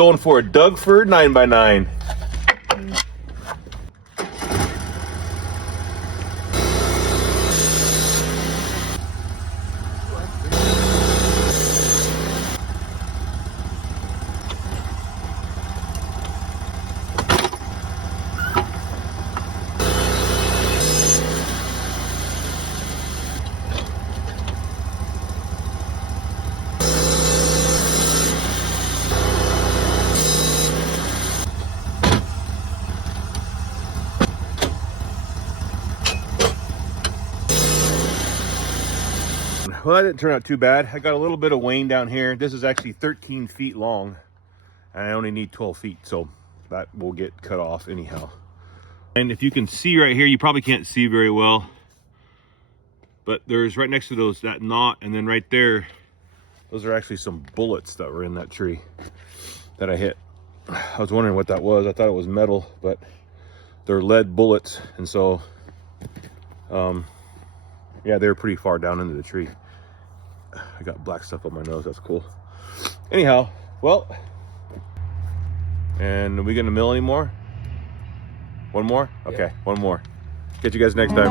going for a Doug Fir 9x9. Well, that didn't turn out too bad. I got a little bit of wane down here. This is actually 13 feet long, and I only need 12 feet, so that will get cut off anyhow. And if you can see right here, you probably can't see very well, but there's right next to those, that knot, and then right there, those are actually some bullets that were in that tree that I hit. I was wondering what that was. I thought it was metal, but they're lead bullets, and so, yeah, they were pretty far down into the tree. I got black stuff on my nose. That's cool. Anyhow, well, and are we gonna mill anymore? One more? Okay, yeah. One more. Catch you guys next time.